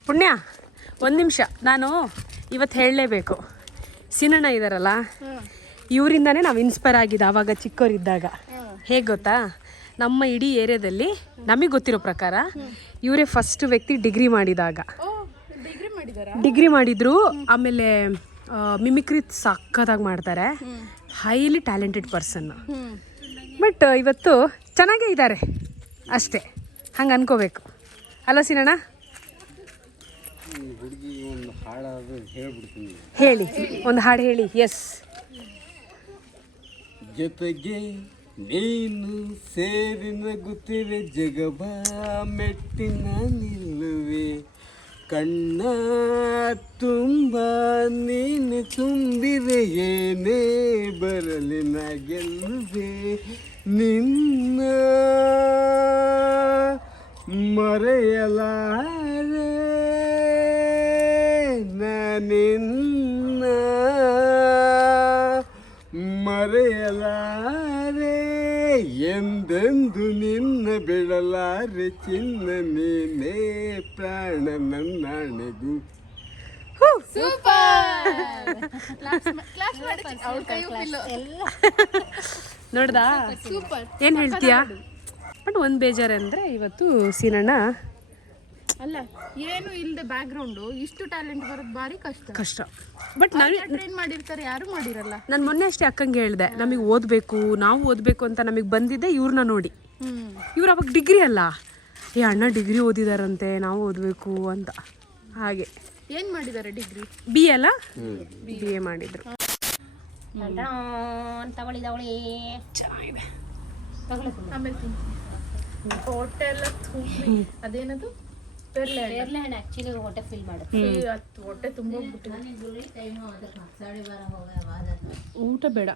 ಪುಣ್ಯ ಒಂದು ನಿಮಿಷ, ನಾನು ಇವತ್ತು ಹೇಳಲೇಬೇಕು. ಸೀನಣ್ಣ ಇದಾರಲ್ಲ, ಇವರಿಂದಾನೇ ನಾವು ಇನ್ಸ್ಪೈರ್ ಆಗಿದ್ದು ಆವಾಗ ಚಿಕ್ಕವರಿದ್ದಾಗ. ಹೇಗೆ ಗೊತ್ತಾ, ನಮ್ಮ ಇಡೀ ಏರಿಯಾದಲ್ಲಿ ನಮಗೆ ಗೊತ್ತಿರೋ ಪ್ರಕಾರ ಇವರೇ ಫಸ್ಟ್ ವ್ಯಕ್ತಿ ಡಿಗ್ರಿ ಮಾಡಿದಾಗ. ಡಿಗ್ರಿ ಮಾಡಿದ್ರು. ಆಮೇಲೆ ಮಿಮಿಕ್ರಿ ಸಕ್ಕತ್ತಾಗಿ ಮಾಡ್ತಾರೆ. Highly talented person. ಬಟ್ ಇವತ್ತು ಚೆನ್ನಾಗೇ ಇದ್ದಾರೆ ಅಷ್ಟೇ, ಹಂಗೆ ಅನ್ಕೋಬೇಕು ಅಲ್ಲ ಸೀನಣ್ಣ? ಹೇಳಿ, ಒಂದು ಹಾಡು ಹೇಳಿ. ಎಸ್. ಜೊತೆಗೆ ನೀನು ಸೇರಿ ನಗುತ್ತಿವೆ, ಜಗವ ಮೆಟ್ಟಿನ ನಿಲ್ಲುವೆ, ಕಣ್ಣ ತುಂಬ ನೀನು ತುಂಬಿವೆ, ಏನೇ ಬರಲಿ ನ ಗೆಲ್ಲುವೆ, ನಿನ್ನ ಮರೆಯಲಾರೆ ನಿನ್ನ ಮರೆಯಲಾರೆ, ಎಂದೆಂದು ನಿನ್ನ ಬಿಡಲಾರೆ, ಚಿನ್ನ ನೀನೇ ಪ್ರಾಣ ನನ್ನಾಣೆಗೂ. ನೋಡ್ದಾ? ಏನು ಹೇಳ್ತೀಯಾ? ಬಟ್ ಒಂದು ಬೇಜಾರಂದರೆ ಇವತ್ತು ಸೀನಣ್ಣ ಅಲ್ಲ ಏನು ಇಲ್ಲದೆ ಬ್ಯಾಕ್ಗ್ರೌಂಡು ಇಷ್ಟು ಟ್ಯಾಲೆಂಟ್ ಬರೋದು ಭಾರಿ ಕಷ್ಟ. ಬಟ್ ನಾನು ಟ್ರೈನ್ ಮಾಡಿರ್ತಾರೆ, ಯಾರು ಮಾಡಿರಲ್ಲ. ನಾನು ಮೊನ್ನೆ ಅಷ್ಟೇ ಅಕ್ಕಂಗೆ ಹೇಳಿದೆ, ನಮಗೆ ನಾವು ಓದಬೇಕು ಅಂತ ನಮಗೆ ಬಂದಿದ್ದೆ ಇವ್ರನ್ನ ನೋಡಿ. ಇವ್ರು ಅವಾಗ ಡಿಗ್ರಿ ಅಲ್ಲ, ಅಣ್ಣ ಡಿಗ್ರಿ ಓದಿದಾರಂತೆ, ನಾವು ಓದಬೇಕು ಅಂತ. ಹಾಗೆ ಏನ್ ಮಾಡಿದ್ದಾರೆ ಡಿಗ್ರಿ? BA ಅಲ್ಲ, BA ಮಾಡಿದ್ರು. ಆಮೇಲೆ ಹೊಟ್ಟೆ ಎಲ್ಲ ತುಂಬಿ ಅದೇನದು ಪೇರ್ಲೆ ಹಣ್ಣು ಆಕ್ಚುಲಿ ಹೊಟ್ಟೆ ಫಿಲ್ ಮಾಡುತ್ತೆ. ಹೊಟ್ಟೆ ತುಂಬೋಗ್ಬಿಟ್ಟು. ಊಟ ಬೇಡ,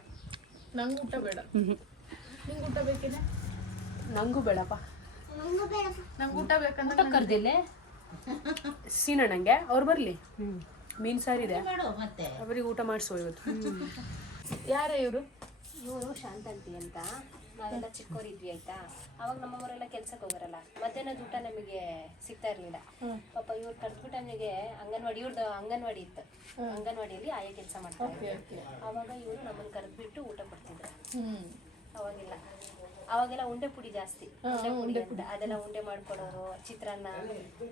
ನಂಗೆ ಊಟ ಬೇಡ. ನಿಂಗೆ ಊಟ ಬೇಕಿದೆ? ನಂಗೂ ಬೇಡಪ್ಪ. ನಂಗೆ ಊಟ ಬೇಕಂದ್ರೆ ಕರ್ದಿಲ್ಲ ಸೀನಣ್ಣಂಗೆ ಅವ್ರು ಬರಲಿ. ಮೀನು ಸಾರಿದೆ, ಅವ್ರಿಗೆ ಊಟ ಮಾಡಿಸೋ ಇವತ್ತು. ಯಾರೇ ಇವರು? ಇವರು ಶಾಂತಂತಿ ಅಂತ. ನಾವೆಲ್ಲ ಚಿಕ್ಕವರಿದ್ವಿ ಆಯ್ತಾ, ಅವಾಗ ನಮ್ಮವರೆಲ್ಲ ಕೆಲ್ಸಕ್ಕೆ ಹೋಗೋರಲ್ಲ, ಮಧ್ಯಾಹ್ನದ ಊಟ ನಮಗೆ ಸಿಗ್ತಾ ಇರ್ಲಿಲ್ಲ. ಪಾಪ ಇವ್ರು ಕರೆದ್ಬಿಟ್ಟು ನಮಗೆ ಇವ್ರದ್ದು ಅಂಗನವಾಡಿ ಇತ್ತು, ಅಂಗನವಾಡಿಯಲ್ಲಿ ಆಯಾ ಕೆಲಸ ಮಾಡ್ತಾ ಇದ್ರು. ಅವಾಗ ಇವರು ನಮ್ಮನ್ನು ಕರೆದ್ಬಿಟ್ಟು ಊಟ ಕೊಡ್ತಿದ್ರು. ಅವಾಗೆಲ್ಲ ಉಂಡೆ ಪುಡಿ ಜಾಸ್ತಿ, ಉಂಡೆ ಪುಡಿ ಅದೆಲ್ಲ ಉಂಡೆ ಮಾಡ್ಕೊಡೋರು, ಚಿತ್ರಾನ್ನ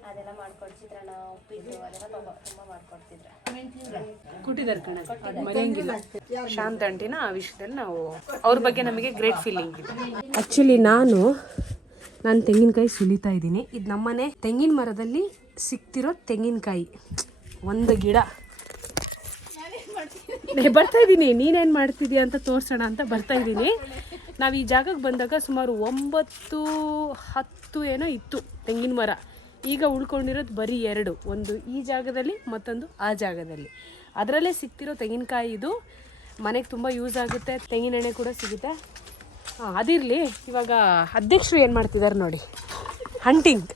ಅದೆಲ್ಲ ಮಾಡ್ಕೊಡು, ಚಿತ್ರಾನ್ನ ಉಪ್ಪಿಟ್ಟು ಅದೆಲ್ಲ ತುಂಬಾ ಮಾಡ್ಕೊಡ್ತಿದ್ರು. ಕೊಟ್ಟಿದ್ದಾರೆ ಕಣ, ಮರೆಯಂಗಿಲ್ಲ. ಶಾಂತ ಆಂಟಿನ ಆ ವಿಷಯದಲ್ಲಿ ನಾವು ಅವ್ರ ಬಗ್ಗೆ ನಮಗೆ ಗ್ರೇಟ್ ಫೀಲಿಂಗ್ ಇದೆ. ಆ್ಯಕ್ಚುಲಿ ನಾನು ತೆಂಗಿನಕಾಯಿ ಸುಲಿತಾ ಇದ್ದೀನಿ. ಇದು ನಮ್ಮನೆ ತೆಂಗಿನ ಮರದಲ್ಲಿ ಸಿಕ್ತಿರೋ ತೆಂಗಿನಕಾಯಿ, ಒಂದು ಗಿಡ. ಬರ್ತಾ ಇದ್ದೀನಿ, ನೀನೇನು ಮಾಡ್ತಿದ್ಯಾ ಅಂತ ತೋರಿಸೋಣ ಅಂತ ಬರ್ತಾ ಇದ್ದೀನಿ. ನಾವು ಈ ಜಾಗಕ್ಕೆ ಬಂದಾಗ ಸುಮಾರು 9-10 ಏನೋ ಇತ್ತು ತೆಂಗಿನ ಮರ. ಈಗ ಉಳ್ಕೊಂಡಿರೋದು ಬರೀ 2, ಒಂದು ಈ ಜಾಗದಲ್ಲಿ ಮತ್ತೊಂದು ಆ ಜಾಗದಲ್ಲಿ. ಅದರಲ್ಲೇ ಸಿಗ್ತಿರೋ ತೆಂಗಿನಕಾಯಿ ಇದು ಮನೆಗೆ ತುಂಬ ಯೂಸ್ ಆಗುತ್ತೆ, ತೆಂಗಿನ ಎಣ್ಣೆ ಕೂಡ ಸಿಗುತ್ತೆ. ಅದಿರಲಿ, ಇವಾಗ ಅಧ್ಯಕ್ಷರು ಏನು ಮಾಡ್ತಿದ್ದಾರೆ ನೋಡಿ, ಹಂಟಿಂಗ್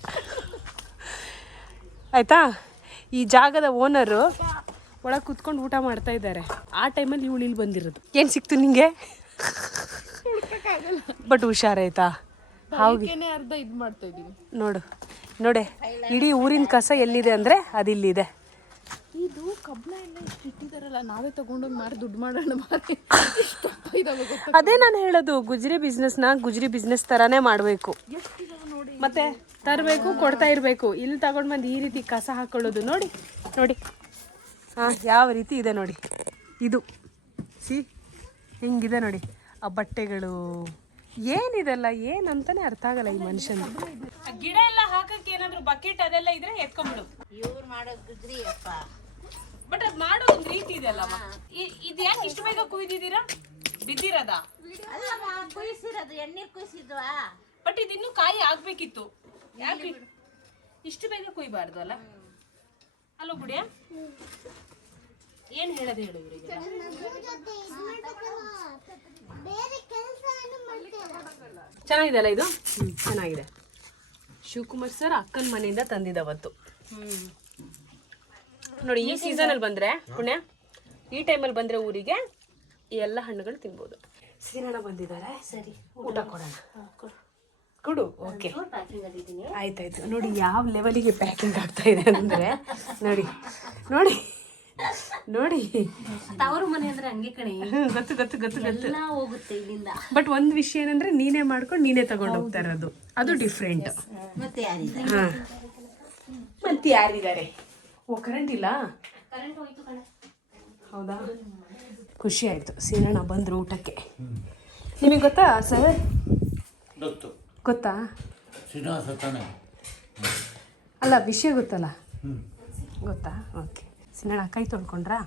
ಆಯಿತಾ. ಈ ಜಾಗದ ಓನರು ಒಳಗೆ ಕೂತ್ಕೊಂಡು ಊಟ ಮಾಡ್ತಾ ಇದ್ದಾರೆ. ಆ ಟೈಮಲ್ಲಿ ಇವಳು ಇಲ್ಲಿ ಬಂದಿರೋದು. ಏನು ಸಿಕ್ತು ನಿಂಗೆ? ಬಟ್ ಹುಷಾರಾಯ್ತಾ? ಹೌದು, ಅರ್ಧ ಇದು ಮಾಡ್ತಾ ಇದ್ದೀನಿ ನೋಡೆ ಇಡೀ ಊರಿನ ಕಸ ಎಲ್ಲಿದೆ ಅಂದರೆ ಅದಿಲ್ಲಿದೆ. ಇದು ಕಬ್ಬಣ ಎಲ್ಲ ಇಷ್ಟು ಇಟ್ಟಿದಾರಲ್ಲ, ನಾವೇ ತಗೊಂಡೋಗಿ ಮಾರಿ ದುಡ್ಡು ಮಾಡೋಣ. ಅದೇ ನಾನು ಹೇಳೋದು, ಗುಜರಿ ಬಿಸ್ನೆಸ್ ಥರನೇ ಮಾಡಬೇಕು. ಮತ್ತೆ ತರಬೇಕು, ಕೊಡ್ತಾ ಇರಬೇಕು. ಇಲ್ಲಿ ತಗೊಂಡು ಬಂದು ಈ ರೀತಿ ಕಸ ಹಾಕೊಳ್ಳೋದು ನೋಡಿ ಯಾವ ರೀತಿ ಇದೆ ನೋಡಿ. ಇದು ಹಿಂಗಿದೆ ನೋಡಿ ಆ ಬಟ್ಟೆಗಳು. ಏನಿದೆಲ್ಲ ಏನಂತಾನೆ ಅರ್ಥ ಆಗಲ್ಲ ಈ ಮನುಷ್ಯನ. ಗಿಡ ಎಲ್ಲ ಹಾಕಕ್ಕೆ ಏನಾದ್ರು ಬಕೆಟ್ ಅದೆಲ್ಲ ಇದ್ರೆ ಎತ್ಕೊಂಡ್ಬಿಡು. ಇವ್ರು ಮಾಡೋದು ಗುಜ್ರಿ ಅಪ್ಪ. ಬಟ್ ಅದ್ ಮಾಡೋ ಒಂದ್ ರೀತಿ ಇದೆ ಅಲ್ಲಮ್ಮ. ಇದು ಯಾಕೆ ಇಷ್ಟು ಬೇಗ ಕುಯ್ದಿದ್ದೀರಾ? ಬಿದ್ದಿರದ ಕುಯಿಸಿರೋದು ಎಣ್ಣೀರ್ ಕುಯಿಸಿದ್ವಾ? ಬಟ್ ಇದಿನ್ನೂ ಕಾಯಿ ಆಗ್ಬೇಕಿತ್ತು. ಯಾಕೆ ಇಷ್ಟು ಬೇಗ ಕುಯ್ಬಾರ್ದು ಅಲ್ಲ? ಅಲ್ಲೋ ಗುಡಿಯ ಏನ್ ಹೇಳೋದು ಹೇಳು ಇವರಿಗೆ. ನಗು ಜೊತೆ ಇದು ಮಾಡ್ಬೇಕಲ್ಲ, ಬೇರೆ ಕೆಲಸ ಏನು ಮಾಡ್ತೀರಾ? ಚೆನ್ನಾಗಿದೆ ಅಲ್ಲ ಇದು? ಚೆನ್ನಾಗಿದೆ. ಶಿವಕುಮಾರ್ ಸರ್ ಅಕ್ಕನ ಮನೆಯಿಂದ ತಂದಿದ್ದವತ್ತು. ನೋಡಿ ಈ ಸೀಸನ್ ಅಲ್ಲಿ ಬಂದ್ರೆ ಪುಣ್ಯ, ಈ ಟೈಮಲ್ಲಿ ಬಂದ್ರೆ ಊರಿಗೆ ಈ ಎಲ್ಲ ಹಣ್ಣುಗಳು ತಿನ್ಬೋದು. ಸೀನಣ್ಣ ಬಂದಿದ್ದಾರೆ, ಸರಿ ಊಟ ಕೊಡೋಣ. ಕೊಡು. ಓಕೆ ಆಯ್ತಾಯ್ತು. ನೋಡಿ ಯಾವ ಲೆವೆಲಿಗೆ ಪ್ಯಾಕಿಂಗ್ ಆಗ್ತಾ ಇದೆ ಅಂದ್ರೆ ನೋಡಿ ನೋಡಿ ನೋಡಿ. ತವರು ಮನೆ ಅಂದ್ರೆ ಹಂಗೆ ಕಣೆ, ಗೊತ್ತು ಗೊತ್ತು ಗೊತ್ತು ಗೊತ್ತು. ಎಲ್ಲ ಹೋಗುತ್ತೆ ಇಲ್ಲಿಂದ. ಬಟ್ ಒಂದ್ ವಿಷಯ ಏನಂದ್ರೆ ನೀನೇ ಮಾಡ್ಕೊಂಡು ನೀನೇ ತಗೊಂಡು ಹೋಗ್ತಾ ಇರೋದು, ಅದು ಡಿಫ್ರೆಂಟ್. ಮತ್ತೆ ಯಾರಿದೆ? ಹಾ ಮತ್ತೆ ಯಾರಿದ್ದಾರೆ? ಓ ಕರೆಂಟ್ ಇಲ್ಲ? ಕರೆಂಟ್ ಹೋಯ್ತು ಕಣೆ. ಹೌದಾ? ಖುಷಿ ಆಯ್ತು ಸೀನಣ್ಣ ಬಂದ್ರು ಊಟಕ್ಕೆ. ನಿಮಗೆ ಗೊತ್ತಾ ಸರ್? ಗೊತ್ತಾ? ಅಲ್ಲ ವಿಷಯ ಗೊತ್ತಲ್ಲ? ಗೊತ್ತಾ? ಓಕೆ. ಸೀನಣ್ಣ ಕೈ ತೊಳ್ಕೊಂಡ್ರಾ?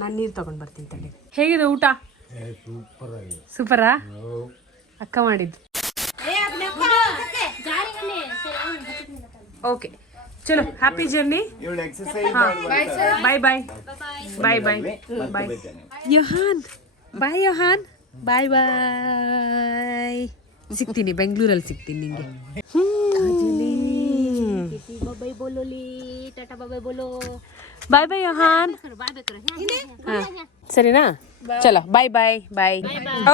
ನಾನು ನೀರು ತಗೊಂಡು ಬರ್ತೀನಿ ತಡಿ. ಹೇಗಿದೆ ಊಟ? ಸೂಪರಾ? ಅಕ್ಕ ಮಾಡಿದ್ದು. ಓಕೆ ಚಲೋ, ಹ್ಯಾಪಿ ಜರ್ನಿ. ಇವಳು ಎಕ್ಸರ್ಸೈಸ್ ಬಾಯ್ ಬಾಯ್ ಬಾಯ್ ಬಾಯ್ ಬಾಯ್ ಯೋಹಾನ್. ಬಾಯ್ ಯೋಹಾನ್. ಬಾಯ್ ಬಾಯ್. ಸಿಗ್ತೀನಿ ಬೆಂಗಳೂರಲ್ಲಿ, ಸಿಗ್ತೀನಿ ನಿಂಗೆ. ಬಾಯ್ ಬೋಲೋಲಿ, ಟಾಟಾ ಬಾಯ್ ಬೋಲೋ. ಬಾಯ್ ಬಾಯ್ ಯೋಹಾನ್. ಸರಿನಾ? ಚಲೋ ಬಾಯ್ ಬಾಯ್ ಬಾಯ್.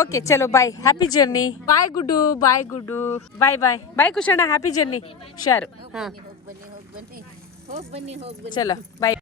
ಓಕೆ ಚಲೋ ಬಾಯ್, ಹ್ಯಾಪಿ ಜರ್ನಿ. ಬಾಯ್ ಗುಡ್ಡು, ಬಾಯ್ ಗುಡ್ಡು, ಬಾಯ್ ಬಾಯ್ ಬಾಯ್ ಕುಶಣ್ಣ, ಹ್ಯಾಪಿ ಜರ್ನಿ. ಹುಷಾರು. ಹಾಂ ಹೋಗ್ ಬನ್ನಿ ಚಲೋ ಬಾಯ್.